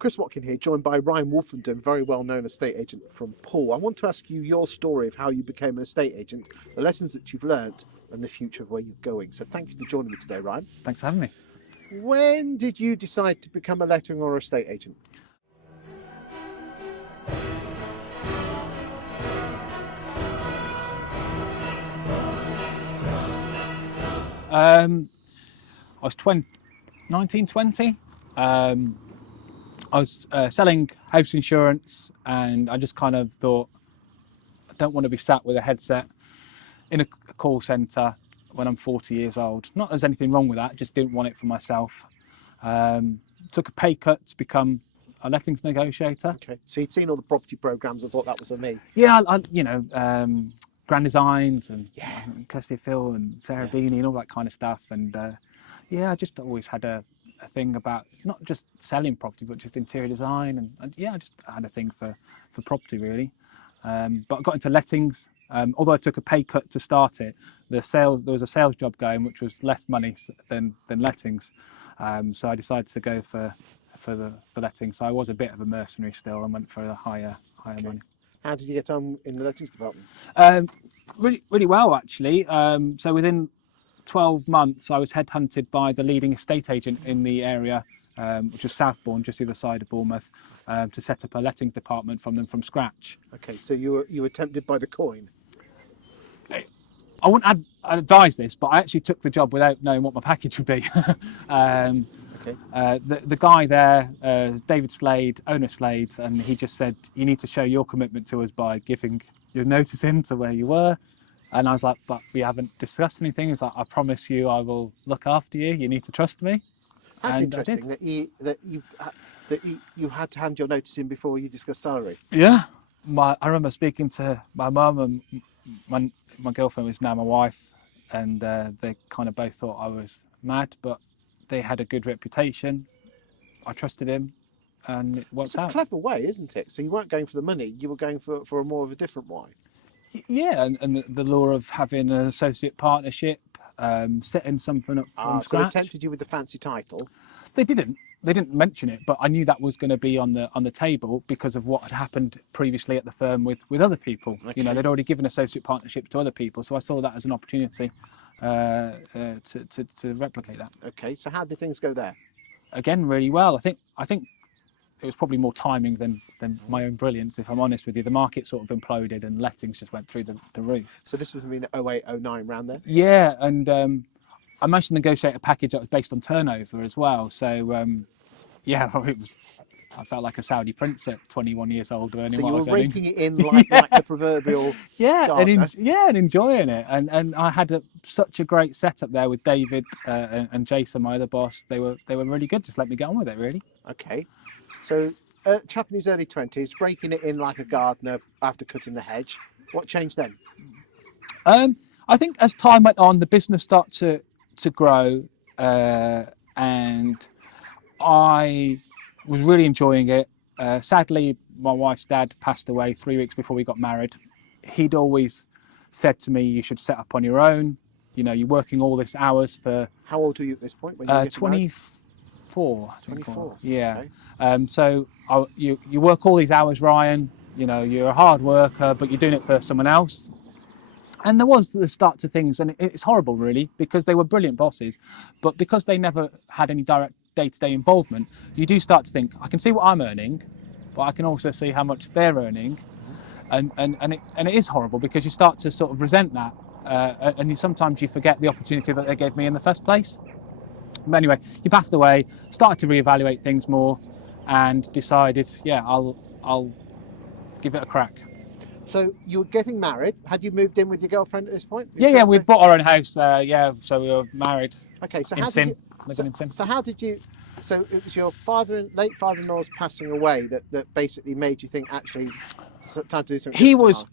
Chris Watkin here, joined by Ryan Woolfenden, very well-known estate agent from Poole. I want to ask you your story of how you became an estate agent, the lessons that you've learnt, and the future of where you're going. So thank you for joining me today, Ryan. Thanks for having me. When did you decide to become a letting or estate agent? I was 19, 20. I was selling house insurance, and I just kind of thought, I don't want to be sat with a headset in a call centre when I'm 40 years old. Not that there's anything wrong with that, just didn't want it for myself. Took a pay cut to become a lettings negotiator. Okay, so you'd seen all the property programmes and thought that was for me. Yeah, Grand Designs and Kirsty Phil and Sarah Beanie and all that kind of stuff. And I just always had a thing about not just selling property, but just interior design. And I just had a thing for property, really. But I got into lettings. Although I took a pay cut to start it, there was a sales job going, which was less money than lettings. So I decided to go for lettings. So I was a bit of a mercenary still and went for a higher money. How did you get on in the lettings department? Really, really well, actually. So within 12 months, I was headhunted by the leading estate agent in the area, which was Southbourne, just the other side of Bournemouth, to set up a lettings department from scratch. Okay, so you were tempted by the coin? I wouldn't advise this, but I actually took the job without knowing what my package would be. The guy there, David Slade, owner Slade, and he just said, you need to show your commitment to us by giving your notice in to where you were. And I was like, but we haven't discussed anything. He's like, I promise you I will look after you. You need to trust me. That's interesting that you had to hand your notice in before you discussed salary. Yeah. I remember speaking to my mum and my girlfriend was now my wife, and they kind of both thought I was mad, but they had a good reputation. I trusted him, and it worked out. It's a clever way, isn't it? So you weren't going for the money, you were going for a more of a different way. Yeah, and the law of having an associate partnership, setting something up from scratch. So they tempted you with the fancy title? They didn't mention it, but I knew that was going to be on the table because of what had happened previously at the firm with other people. Okay. You know, they'd already given associate partnerships to other people, so I saw that as an opportunity to replicate that. Okay, so how did things go there? Again, really well. I think it was probably more timing than my own brilliance, if I'm honest with you. The market sort of imploded and lettings just went through the roof. So this was in 08, 09 round there? Yeah, and I managed to negotiate a package that was based on turnover as well. So, I felt like a Saudi prince at 21 years old earning so what I was earning. So you were raking it in like the proverbial gardener. And enjoying it. And I had such a great setup there with David and Jason, my other boss. They were really good. Just let me get on with it, really. Okay. So, chap in his early 20s, raking it in like a gardener after cutting the hedge. What changed then? I think as time went on, the business started to grow, and I was really enjoying it. Sadly, my wife's dad passed away 3 weeks before we got married. He'd always said to me, you should set up on your own. You know, you're working all these hours for... How old are you at this point? When you 24. 24? Yeah. Okay. So you work all these hours, Ryan. You know, you're a hard worker, but you're doing it for someone else. And there was the start to things, and it's horrible, really, because they were brilliant bosses. But because they never had any direct day-to-day involvement, you do start to think, I can see what I'm earning, but I can also see how much they're earning. And it is horrible because you start to sort of resent that. And sometimes you forget the opportunity that they gave me in the first place. But anyway, he passed away, started to reevaluate things more, and decided, I'll give it a crack. So you were getting married. Had you moved in with your girlfriend at this point? Yeah, we bought our own house. So we were married. Okay, so living in Sin. So how did you? So it was your late father-in-law's passing away that basically made you think, actually, it's time to do something. He was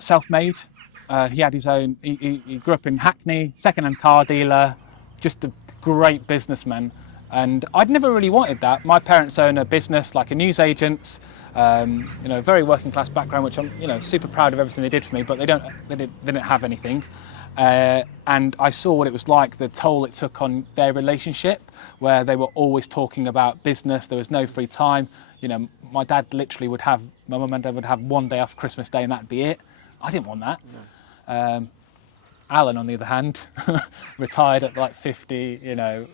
self-made. He had his own. He grew up in Hackney, second-hand car dealer, just a great businessman. And I'd never really wanted that. My parents own a business like a newsagent's, very working class background, which I'm, super proud of everything they did for me. But they didn't have anything. And I saw what it was like, the toll it took on their relationship, where they were always talking about business. There was no free time. You know, my mum and dad would have one day off Christmas Day and that'd be it. I didn't want that. No. Alan, on the other hand, retired at like 50, you know,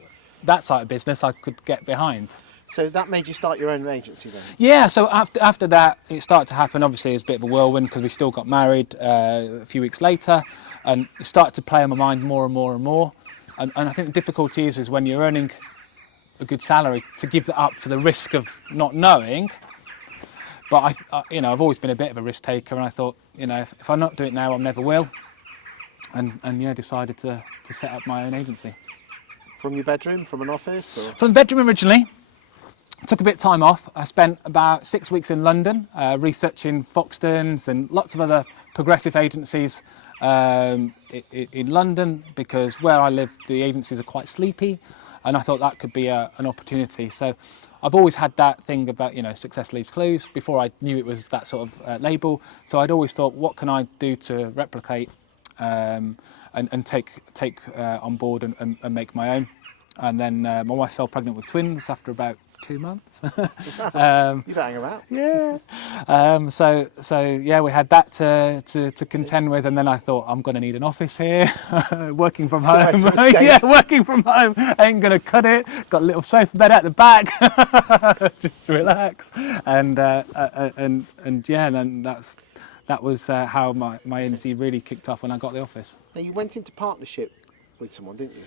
that side of business I could get behind. So that made you start your own agency then? Yeah, so after that, it started to happen. Obviously, it was a bit of a whirlwind because we still got married a few weeks later, and it started to play on my mind more and more and more. And I think the difficulty is when you're earning a good salary to give that up for the risk of not knowing. But I've always been a bit of a risk taker, and I thought, you know, if I'm not doing it now, I never will. And decided to set up my own agency. From your bedroom, from an office? Or? From the bedroom originally. Took a bit of time off. I spent about 6 weeks in London researching Foxtons and lots of other progressive agencies in London, because where I live the agencies are quite sleepy, and I thought that could be an opportunity. So I've always had that thing about, you know, success leaves clues before I knew it was that sort of label. So I'd always thought, what can I do to replicate and take on board and make my own. And then my wife fell pregnant with twins after about 2 months. You don't hang about. Yeah. So yeah, we had that to contend with, and then I thought, I'm going to need an office here, working from home. Yeah, working from home ain't going to cut it. Got a little sofa bed at the back, just relax, and then that was how my agency really kicked off when I got the office. Now you went into partnership with someone, didn't you?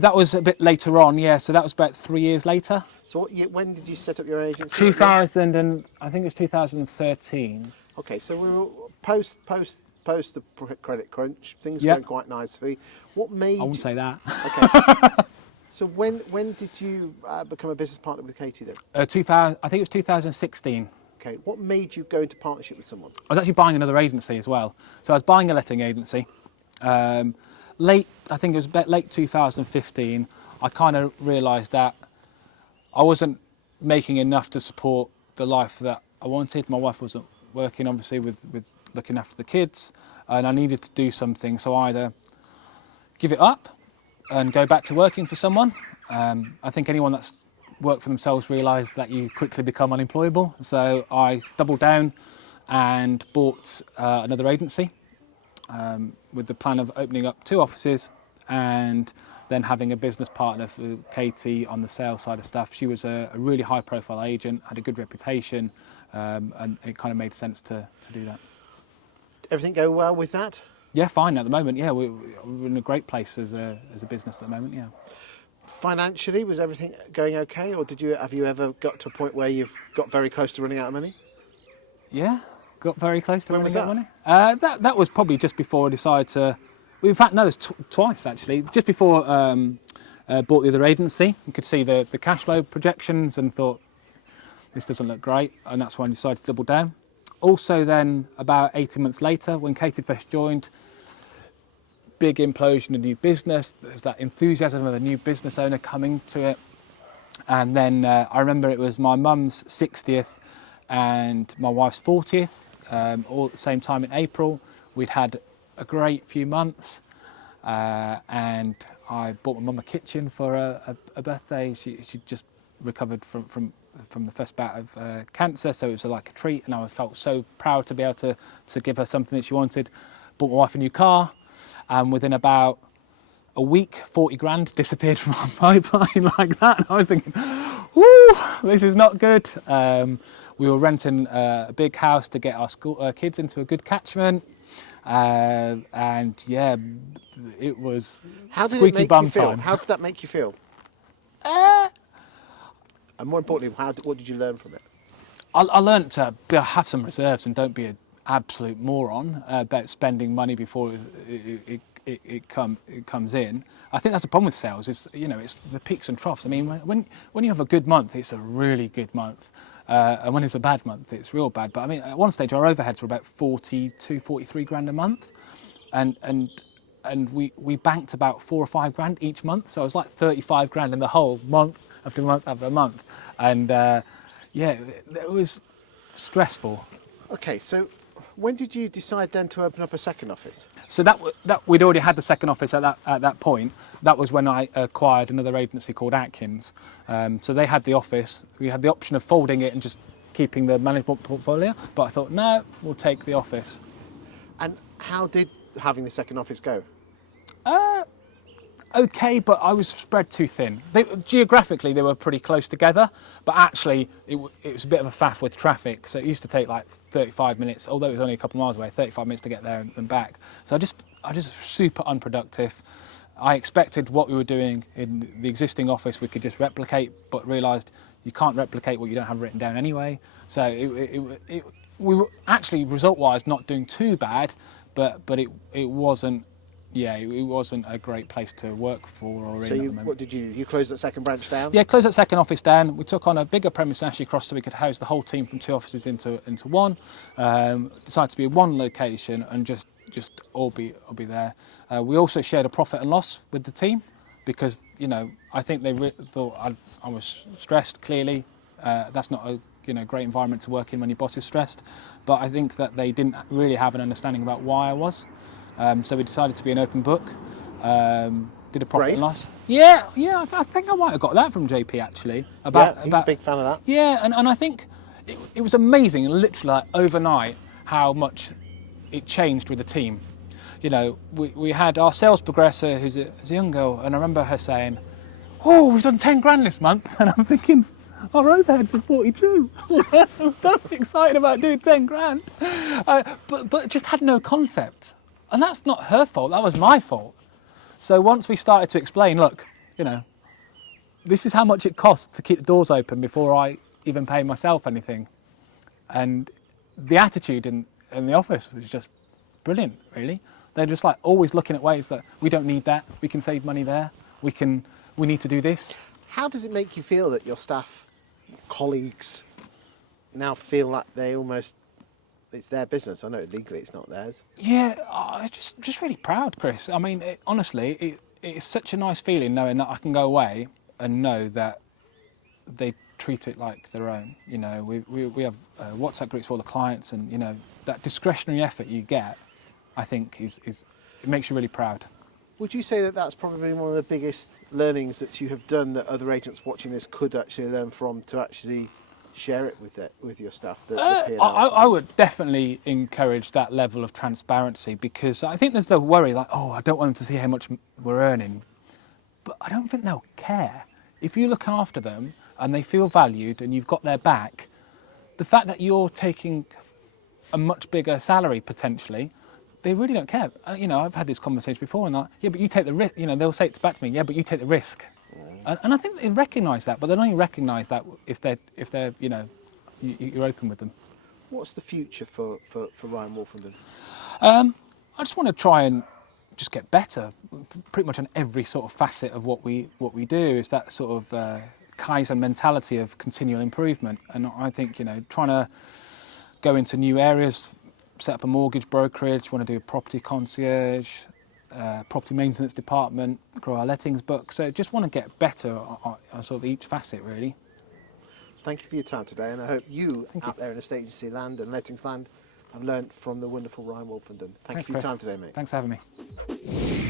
That was a bit later on, yeah. So that was about 3 years later. So when did you set up your agency? 2000, and I think it was 2013. Okay, so we were post the credit crunch. Things Yep. going quite nicely. What made? I wouldn't say that. Okay. So when did you become a business partner with Katie then? 2000, I think it was 2016. Okay. What made you go into partnership with someone? I was actually buying another agency as well. So I was buying a letting agency. I think it was about late 2015, I kind of realised that I wasn't making enough to support the life that I wanted. My wife wasn't working, obviously, with looking after the kids, and I needed to do something. So either give it up and go back to working for someone. I think anyone that's worked for themselves realise that you quickly become unemployable. So I doubled down and bought another agency. With the plan of opening up 2 offices and then having a business partner for Katie on the sales side of stuff. She was a really high profile agent, had a good reputation, and it kind of made sense to do that. Everything go well with that? Yeah, fine at the moment. Yeah, we're in a great place as a business at the moment. Yeah. Financially, was everything going okay, or have you ever got to a point where you've got very close to running out of money? Yeah, got very close to When running was out of money. That was probably just before I decided to. Well, in fact, no, it was twice actually. Just before bought the other agency, you could see the cash flow projections and thought this doesn't look great, and that's when I decided to double down. Also, then about 18 months later, when Katie first joined, big implosion of new business. There's that enthusiasm of a new business owner coming to it, and then I remember it was my mum's 60th and my wife's 40th, all at the same time in April. We'd had a great few months, and I bought my mum a kitchen for a birthday. She just recovered from the first bout of cancer, so it was like a treat, and I felt so proud to be able to give her something that she wanted. Bought my wife a new car, and within about a week, 40 grand disappeared from our pipeline like that, and I was thinking, whoo, this is not good. We were renting a big house to get our kids into a good catchment, and yeah, it was squeaky bum time. How did that make you feel? And more importantly, what did you learn from it? I learnt to have some reserves and don't be an absolute moron about spending money before it comes in. I think that's a problem with sales. It's the peaks and troughs. I mean, when you have a good month, it's a really good month. And when it's a bad month, it's real bad. But I mean, at one stage, our overheads were about 43 grand a month, and we banked about 4 or 5 grand each month. So it was like 35 grand in the whole month after month after month, and yeah, it was stressful. Okay, so When did you decide then to open up a second office? So that we'd already had the second office at that point. That was when I acquired another agency called Atkins. So they had the office. We had the option of folding it and just keeping the management portfolio. But I thought, no, we'll take the office. And how did having the second office go? Okay, but I was spread too thin. Geographically, they were pretty close together, but actually, it was a bit of a faff with traffic. So it used to take like 35 minutes, although it was only a couple of miles away, 35 minutes to get there and back. So I just super unproductive. I expected what we were doing in the existing office we could just replicate, but realised you can't replicate what you don't have written down anyway. So we were actually result-wise not doing too bad, but it wasn't. Yeah, it wasn't a great place to work for or So in at the moment. what did you close that second branch down? Yeah, closed that second office down. We took on a bigger premise actually across so we could house the whole team from 2 offices into one. Decided to be one location and just all be there. We also shared a profit and loss with the team because I think they thought I was stressed. Clearly, that's not a great environment to work in when your boss is stressed. But I think that they didn't really have an understanding about why I was. So we decided to be an open book. Did a profit and loss. Yeah. I think I might have got that from JP actually. He's a big fan of that. Yeah, and I think it was amazing, literally like, overnight, how much it changed with the team. We had our sales progressor, who's a young girl, and I remember her saying, "Oh, we've done 10 grand this month," and I'm thinking, our overheads are 42. I'm so excited about doing 10 grand, but just had no concept. And that's not her fault, that was my fault. So once we started to explain, look, this is how much it costs to keep the doors open before I even pay myself anything. And the attitude in the office was just brilliant, really. They're just like always looking at ways that we don't need that, we can save money there, we need to do this. How does it make you feel that your staff, colleagues, now feel like it's their business? I know legally it's not theirs. Yeah, I'm just really proud, Chris. I mean, honestly, it's such a nice feeling knowing that I can go away and know that they treat it like their own. We have WhatsApp groups for all the clients, and that discretionary effort you get, I think it makes you really proud. Would you say that that's probably one of the biggest learnings that you have done that other agents watching this could actually learn from to actually share it with your staff? I would definitely encourage that level of transparency because I think there's the worry like, oh, I don't want them to see how much we're earning. But I don't think they'll care. If you look after them and they feel valued and you've got their back, the fact that you're taking a much bigger salary potentially, they really don't care. I've had this conversation before and yeah, but you take the risk. They'll say it back to me, yeah, but you take the risk. And I think they recognise that, but they only recognise that if they're you're open with them. What's the future for Ryan Woolfenden? I just want to try and just get better, pretty much on every sort of facet of what we do. Is that sort of Kaizen mentality of continual improvement, and I think trying to go into new areas, set up a mortgage brokerage, want to do a property concierge. Property maintenance department, grow our lettings book. So just want to get better on sort of each facet, really. Thank you for your time today, and I hope you out there in estate agency land and lettings land have learnt from the wonderful Ryan Wolfenden. Thank you for your time today, mate. Thanks for having me.